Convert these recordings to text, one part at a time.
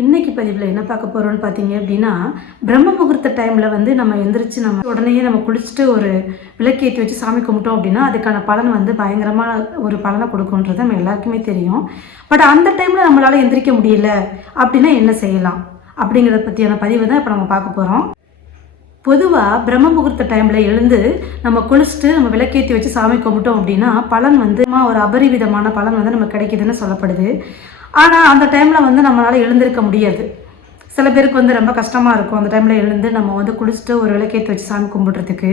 இன்னைக்கு பதிவில் என்ன பார்க்க போகிறோம்னு பார்த்தீங்க அப்படின்னா பிரம்ம முகூர்த்த டைமில் வந்து நம்ம எந்திரிச்சு நம்ம உடனேயே நம்ம குளிச்சுட்டு ஒரு விளக்கேற்றி வச்சு சாமி கும்பிட்டோம் அப்படின்னா அதுக்கான பலன் வந்து பயங்கரமான ஒரு பலனை கொடுக்குன்றது நம்ம எல்லாருக்குமே தெரியும். பட் அந்த டைமில் நம்மளால் எந்திரிக்க முடியல அப்படின்னா என்ன செய்யலாம்? அப்படிங்கிறத பற்றியான பதிவு தான் இப்போ நம்ம பார்க்க போகிறோம் பொதுவாக பிரம்ம முகூர்த்த டைமில் எழுந்து நம்ம குளிச்சுட்டு நம்ம விளக்கேற்றி வச்சு சாமி கும்பிட்டோம் அப்படின்னா பலன் வந்து ஒரு அபரிவிதமான பலன் வந்து நமக்கு கிடைக்குதுன்னு சொல்லப்படுது. ஆனால் அந்த டைமில் வந்து நம்மளால் எழுந்திருக்க முடியாது. சில பேருக்கு வந்து ரொம்ப கஷ்டமாக இருக்கும். அந்த டைமில் எழுந்து நம்ம வந்து குளிச்சுட்டு ஒரு விளக்கேற்றி வச்சு சாமி கும்பிட்றதுக்கு.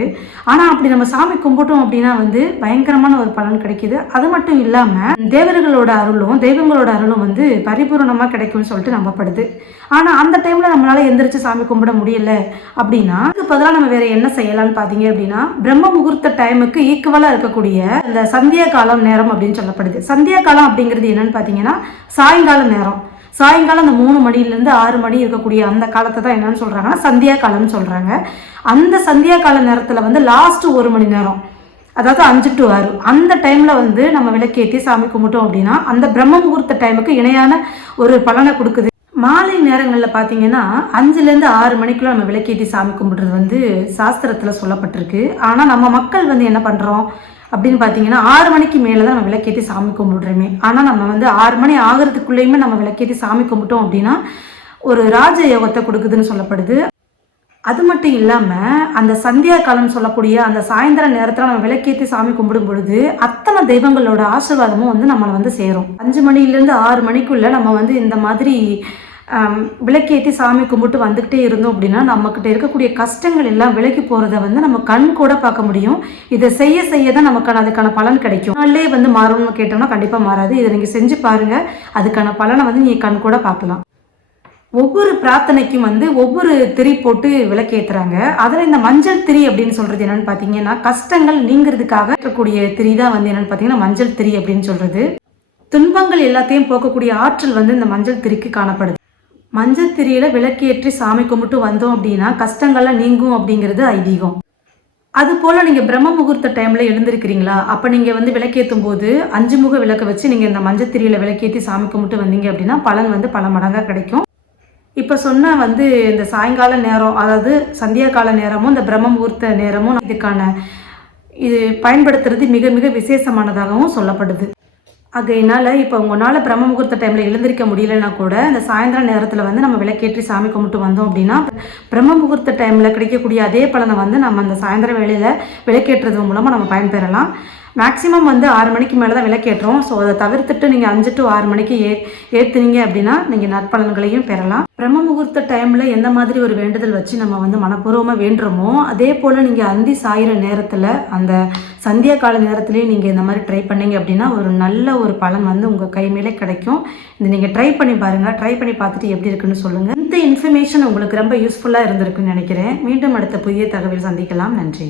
ஆனால் அப்படி நம்ம சாமி கும்பிட்டோம் அப்படின்னா வந்து பயங்கரமான ஒரு பலன் கிடைக்கிது. அது மட்டும் இல்லாமல் தேவர்களோட அருளும் தெய்வங்களோட அருளும் வந்து பரிபூரணமாக கிடைக்கும்னு சொல்லிட்டு நம்பப்படுது. ஆனால் அந்த டைமில் நம்மளால் எந்திரிச்சு சாமி கும்பிட முடியல அப்படின்னா அதுக்கு பதிலாக நம்ம வேறு என்ன செய்யலாம்னு பார்த்தீங்க அப்படின்னா பிரம்ம முகூர்த்த டைமுக்கு ஈக்குவலாக இருக்கக்கூடிய இந்த சந்தியா காலம் நேரம் அப்படின்னு சொல்லப்படுது. சந்தியா காலம் அப்படிங்கிறது என்னன்னு பார்த்தீங்கன்னா சாயங்கால நேரம். சாயங்காலம் அந்த மூணு மணிலேருந்து ஆறு மணி இருக்கக்கூடிய அந்த காலத்தை தான் என்னன்னு சொல்கிறாங்கன்னா சந்தியா காலம்னு சொல்கிறாங்க அந்த சந்தியா கால நேரத்தில் வந்து லாஸ்ட்டு ஒரு மணி நேரம் அதாவது அஞ்சு டு ஆறு அந்த டைமில் வந்து நம்ம விளக்கேற்றி சாமி கும்பிட்டோம் அப்படின்னா அந்த பிரம்ம முகூர்த்த டைமுக்கு இணையான ஒரு பலனை கொடுக்குது. மாலை நேரங்களில் பார்த்தீங்கன்னா அஞ்சுலேருந்து ஆறு மணிக்குள்ள நம்ம விளக்கேற்றி சாமி கும்பிடுறது வந்து சாஸ்திரத்தில் சொல்லப்பட்டிருக்கு. ஆனால் நம்ம மக்கள் வந்து என்ன பண்ணுறோம் அப்படின்னு பார்த்தீங்கன்னா ஆறு மணிக்கு மேலே தான் நம்ம விளக்கேற்றி சாமி கும்பிடுறோமே. ஆனால் நம்ம வந்து ஆறு மணி ஆகிறதுக்குள்ளேயுமே நம்ம விளக்கேற்றி சாமி கும்பிட்டோம் அப்படின்னா ஒரு ராஜ யோகத்தை கொடுக்குதுன்னு சொல்லப்படுது. அது மட்டும் இல்லாமல் அந்த சந்தியா காலம் சொல்லக்கூடிய அந்த சாயந்தர நேரத்தில் நம்ம விளக்கேற்றி சாமி கும்பிடும் பொழுது அத்தனை தெய்வங்களோட ஆசீர்வாதமும் வந்து நம்மளை வந்து சேரும். அஞ்சு மணிலேருந்து ஆறு மணிக்குள்ளே நம்ம வந்து இந்த மாதிரி விளக்கேற்றி சாமி கும்பிட்டு வந்துக்கிட்டே இருந்தோம் அப்படின்னா நம்மக்கிட்ட இருக்கக்கூடிய கஷ்டங்கள் எல்லாம் விலக்கி போகிறத வந்து நம்ம கண் கூட பார்க்க முடியும். இதை செய்ய செய்ய தான் நமக்கான அதுக்கான பலன் கிடைக்கும். நாள்லேயே வந்து மாறணும்னு கேட்டோம்னா கண்டிப்பாக மாறாது. இதை நீங்கள் செஞ்சு பாருங்கள் அதுக்கான பலனை வந்து நீங்கள் கண் கூட பார்க்கலாம். ஒவ்வொரு பிரார்த்தனைக்கும் வந்து ஒவ்வொரு திரி போட்டு விளக்கேற்றுறாங்க அதில் இந்த மஞ்சள் திரி அப்படின்னு சொல்றது என்னன்னு பார்த்தீங்கன்னா கஷ்டங்கள் நீங்கிறதுக்காக இருக்கக்கூடிய திரி தான் வந்து என்னன்னு பார்த்தீங்கன்னா மஞ்சள் திரி அப்படின்னு சொல்றது. துன்பங்கள் எல்லாத்தையும் போக்கக்கூடிய ஆற்றல் வந்து இந்த மஞ்சள் திரிக்கு காணப்படுது. மஞ்சத்திரியில விளக்கேற்றி சாமி கும்பிட்டு வந்தோம் அப்படின்னா கஷ்டங்கள்லாம் நீங்கும் அப்படிங்கிறது ஐதீகம். அது போல் நீங்கள் பிரம்ம முகூர்த்த டைமில் எழுந்திருக்கிறீங்களா? அப்போ நீங்கள் வந்து விளக்கேற்றும் போது அஞ்சு முக விளக்க வச்சு நீங்கள் இந்த மஞ்சத்திரியில் விளக்கேற்றி சாமி கும்பிட்டு வந்தீங்க அப்படின்னா பலன் வந்து பல மடங்காக கிடைக்கும். இப்போ சொன்ன வந்து இந்த சாயங்கால நேரம் அதாவது சந்தியா கால நேரமும் இந்த பிரம்ம முகூர்த்த நேரமும் இதுக்கான இது பயன்படுத்துறது மிக மிக விசேஷமானதாகவும் சொல்லப்படுது. ஆகையினால இப்போ உங்களால் பிரம்ம முகூர்த்த டைமில் எழுந்திருக்க முடியலன்னா கூட இந்த சாயந்தர நேரத்தில் வந்து நம்ம விளக்கேற்றி சாமி கும்பிட்டு வந்தோம் அப்படின்னா பிரம்ம முகூர்த்த டைமில் கிடைக்கக்கூடிய அதே பலனை வந்து நம்ம அந்த சாயந்தர வேளையில் விளக்கேற்றுறது மூலமாக நம்ம பயன்பெறலாம். மேக்ஸிமம் வந்து ஆறு மணிக்கு மேலே தான் விளக்கேற்றோம் ஸோ அதை தவிர்த்துட்டு நீங்கள் அஞ்சு டு ஆறு மணிக்கு ஏ ஏற்றுனீங்க அப்படின்னா நீங்கள் நற்பலன்களையும் பெறலாம். பிரம்ம முகூர்த்த டைமில் எந்த மாதிரி ஒரு வேண்டுதல் வச்சு நம்ம வந்து மனப்பூர்வமாக வேண்டுறோமோ அதே போல் நீங்கள் அந்தி சாயிற நேரத்தில் அந்த சந்தியா கால நேரத்துலேயே நீங்கள் இந்த மாதிரி ட்ரை பண்ணீங்க அப்படின்னா ஒரு நல்ல ஒரு பலன் வந்து உங்கள் கை மேலே கிடைக்கும். இது நீங்கள் ட்ரை பண்ணி பாருங்கள் ட்ரை பண்ணி பார்த்துட்டு எப்படி இருக்குன்னு சொல்லுங்கள் இந்த இன்ஃபர்மேஷன் உங்களுக்கு ரொம்ப யூஸ்ஃபுல்லாக இருந்திருக்குன்னு நினைக்கிறேன். மீண்டும் அடுத்த புதிய தகவல் சந்திக்கலாம். நன்றி.